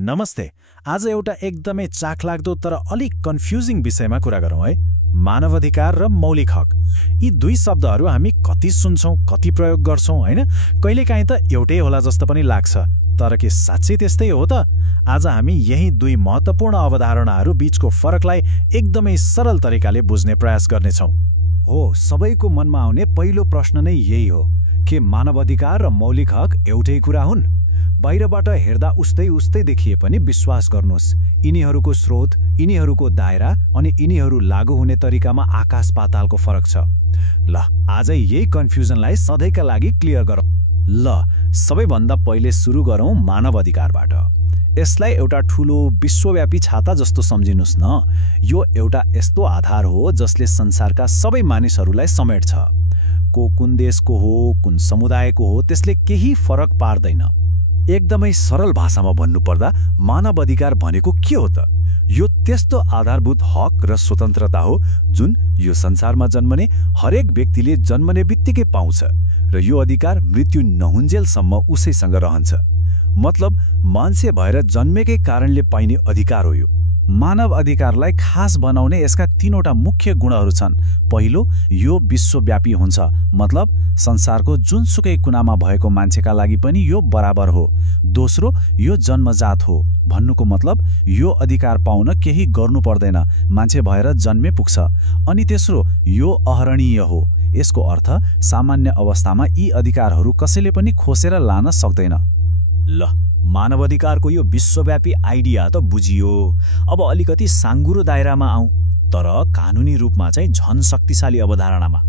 नमस्ते। आज एउटा एकदमै चाखलाग्दो तर अलिक कन्फ्युजिङ विषयमा कुरा गरौँ है। मानवाधिकार र मौलिक हक। यी दुई शब्दहरू हामी कति सुन्छौँ, कति प्रयोग गर्छौँ हैन? कहिलेकाहीँ त एउटै होला जस्तो पनि लाग्छ। तर के साँच्चै त्यस्तै हो त? आज हामी यही दुई महत्त्वपूर्ण अवधारणाहरू बीचको फरकलाई एकदमै सरल तरिकाले बुझ्ने प्रयास गर्नेछौँ। हो, सबैको मनमा आउने पहिलो प्रश्न नै यही हो, के मानवाधिकार र मौलिक हक एउटै कुरा हुन्? बाहिरबाट हेर्दा उस्तै उस्तै देखिए पनि विश्वास गर्नुहोस्, यिनीहरूको स्रोत, यिनीहरूको दायरा अनि यिनीहरू लागू हुने तरिकामा आकाश पातालको फरक छ। ल, आजै यही कन्फ्युजनलाई सधैँका लागि क्लियर गरौँ। ल, सबैभन्दा पहिले सुरु गरौँ मानवाधिकारबाट। यसलाई एउटा ठूलो विश्वव्यापी छाता जस्तो सम्झिनुस् न। यो एउटा यस्तो आधार हो जसले संसारका सबै मानिसहरूलाई समेट्छ। को कुन देशको हो, कुन समुदायको हो, त्यसले केही फरक पार्दैन। एकदमै सरल भाषामा भन्नुपर्दा मानव अधिकार भनेको के हो त? यो त्यस्तो आधारभूत हक र स्वतन्त्रता हो जुन यो संसारमा जन्मने हरेक व्यक्तिले जन्मने बित्तिकै पाउँछ र यो अधिकार मृत्यु नहुन्जेलसम्म उसैसँग रहन्छ। मतलब मान्छे भएर जन्मेकै कारणले पाइने अधिकार हो यो। मानव अधिकारलाई खास बनाउने यसका तीनवटा मुख्य गुणहरू छन्। पहिलो, यो विश्वव्यापी हुन्छ, मतलब संसारको जुनसुकै कुनामा भएको मान्छेका लागि पनि यो बराबर हो। दोस्रो, यो जन्मजात हो, भन्नुको मतलब यो अधिकार पाउन केही गर्नु पर्दैन, मान्छे भएर जन्मे पुग्छ। अनि तेस्रो, यो अहरणीय हो। यसको अर्थ सामान्य अवस्थामा यी अधिकारहरू कसैले पनि खोसेर लान सक्दैन। ल, मानवाधिकारको यो विश्वव्यापी आइडिया त बुझियो। अब अलिकति साङ्गुरो दायरामा आउँ, तर कानुनी रूपमा चाहिँ झन शक्तिशाली अवधारणामा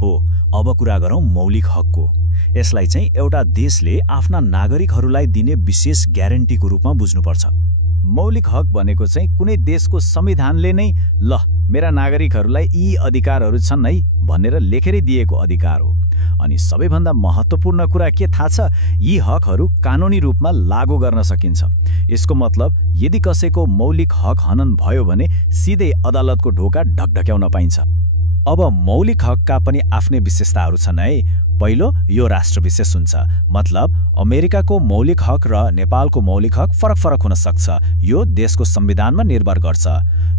हो। अब कुरा गरौँ मौलिक हकको। यसलाई चाहिँ एउटा देशले आफ्ना नागरिकहरूलाई दिने विशेष ग्यारेन्टीको रूपमा बुझ्नुपर्छ। मौलिक हक भनेको चाहिँ कुनै देशको संविधानले नै ल मेरा नागरिकहरूलाई यी अधिकारहरू छन् है भनेर लेखेरै दिएको अधिकार हो। अनि सबैभन्दा महत्त्वपूर्ण कुरा के थाहा छ? यी हकहरू कानुनी रूपमा लागू गर्न सकिन्छ। यसको मतलब यदि कसैको मौलिक हक हनन भयो भने सिधै अदालतको ढोका ढकढक्याउन पाइन्छ। अब मौलिक हकका पनि आफ्नै विशेषताहरू छन् है। पहिलो, यो राष्ट्रविशेष हुन्छ, मतलब अमेरिकाको मौलिक हक र नेपालको मौलिक हक फरक हुन सक्छ। यो देशको संविधानमा निर्भर गर्छ।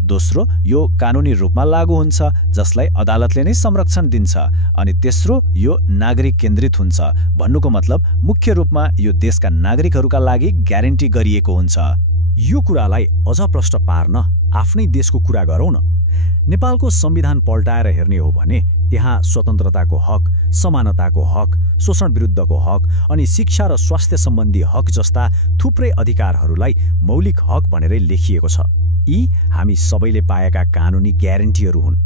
दोस्रो, यो कानुनी रूपमा लागू हुन्छ, जसलाई अदालतले नै संरक्षण दिन्छ। अनि तेस्रो, यो नागरिक केन्द्रित हुन्छ, भन्नुको मतलब मुख्य रूपमा यो देशका नागरिकहरूका लागि ग्यारेन्टी गरिएको हुन्छ। यो कुरालाई अझ प्रष्ट पार्न आफ्नै देशको कुरा गरौँ न। नेपालको संविधान पल्टाएर हेर्ने हो भने त्यहाँ स्वतन्त्रताको हक, समानताको हक, शोषण विरुद्धको हक अनि शिक्षा र स्वास्थ्य सम्बन्धी हक जस्ता थुप्रै अधिकारहरूलाई मौलिक हक भनेरै लेखिएको छ। यी हामी सबैले पाएका कानुनी ग्यारेन्टीहरू हुन्।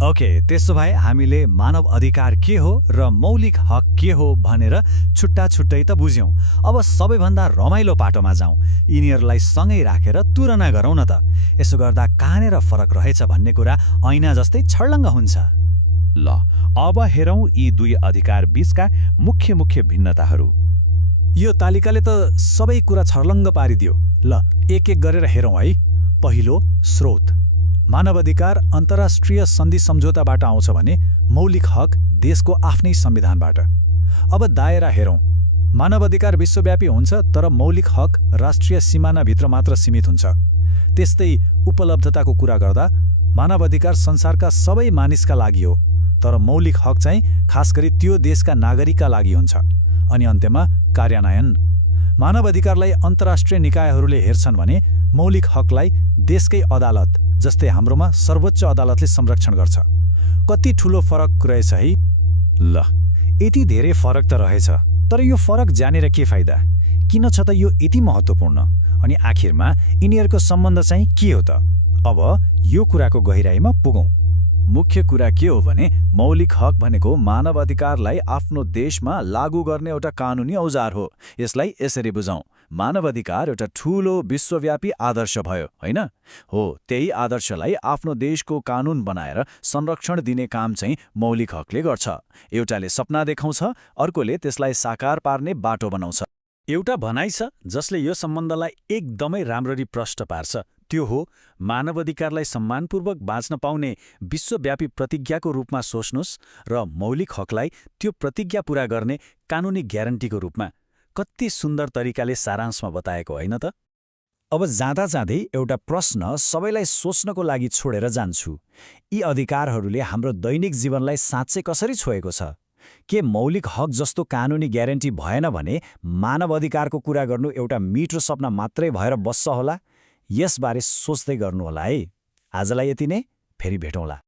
ओके, त्यसो भए हामीले मानव अधिकार के हो र मौलिक हक के हो भनेर छुट्टा छुट्टै त बुझ्यौँ। अब सबैभन्दा रमाइलो पाटोमा जाउँ। यिनीहरूलाई सँगै राखेर तुलना गरौँ न त। यसो गर्दा कहाँनिर फरक रहेछ भन्ने कुरा ऐना जस्तै छर्लङ्ग हुन्छ। ल, अब हेरौँ यी दुई अधिकार बीचका मुख्य भिन्नताहरू। यो तालिकाले त सबै कुरा छर्लङ्ग पारिदियो। ल, एक एक गरेर हेरौँ है। पहिलो, स्रोत। मानवाधिकार अन्तर्राष्ट्रिय सन्धि सम्झौताबाट आउँछ भने मौलिक हक देशको आफ्नै संविधानबाट। अब दायरा हेरौँ। मानवाधिकार विश्वव्यापी हुन्छ, तर मौलिक हक राष्ट्रिय सिमानाभित्र मात्र सीमित हुन्छ। त्यस्तै उपलब्धताको कुरा गर्दा मानवाधिकार संसारका सबै मानिसका लागि हो, तर मौलिक हक चाहिँ खास गरी त्यो देशका नागरिकका लागि हुन्छ। अनि अन्त्यमा कार्यान्वयन। मानवाधिकारलाई अन्तर्राष्ट्रिय निकायहरूले हेर्छन् भने मौलिक हकलाई देशकै अदालत, जस्तै हाम्रोमा सर्वोच्च अदालतले संरक्षण गर्छ। कति ठूलो फरक रहेछ है। ल, यति धेरै फरक त रहेछ, तर यो फरक जानेर के फाइदा? किन छ त यो यति महत्त्वपूर्ण? अनि आखिरमा यिनीहरूको सम्बन्ध चाहिँ के हो त? अब यो कुराको गहिराईमा पुगौँ। मुख्य कुरा के हो भने मौलिक हक भनेको मानव अधिकारलाई आफ्नो देशमा लागू गर्ने एउटा कानुनी औजार हो। यसलाई यसरी बुझौँ। मानव अधिकार एउटा ठूलो विश्वव्यापी आदर्श भयो, होइन? हो, त्यही आदर्शलाई आफ्नो देशको कानुन बनाएर संरक्षण दिने काम चाहिँ मौलिक हकले गर्छ। एउटाले सपना देखाउँछ, अर्कोले त्यसलाई साकार पार्ने बाटो बनाउँछ। एउटा भनाइ छ जसले यो सम्बन्धलाई एकदमै राम्ररी प्रष्ट पार्छ। त्यो हो, मानवाधिकारलाई सम्मानपूर्वक बाँच्न पाउने विश्वव्यापी प्रतिज्ञाको रूपमा सोच्नुस् र मौलिक हकलाई त्यो प्रतिज्ञा पूरा गर्ने कानुनी ग्यारेन्टीको रूपमा। कति सुन्दर तरिकाले सारांशमा बताएको होइन त? अब जाँदा जाँदै एउटा प्रश्न सबैलाई सोच्नको लागि छोडेर जान्छु। यी अधिकारहरूले हाम्रो दैनिक जीवनलाई साँच्चै कसरी छोएको छ? के मौलिक हक जस्तो कानुनी ग्यारेन्टी भएन भने मानव अधिकारको कुरा गर्नु एउटा मिठो सपना मात्रै भएर बस्छ होला? यसबारे सोच्दै गर्नुहोला है। आजलाई यति नै, फेरि भेटौँला।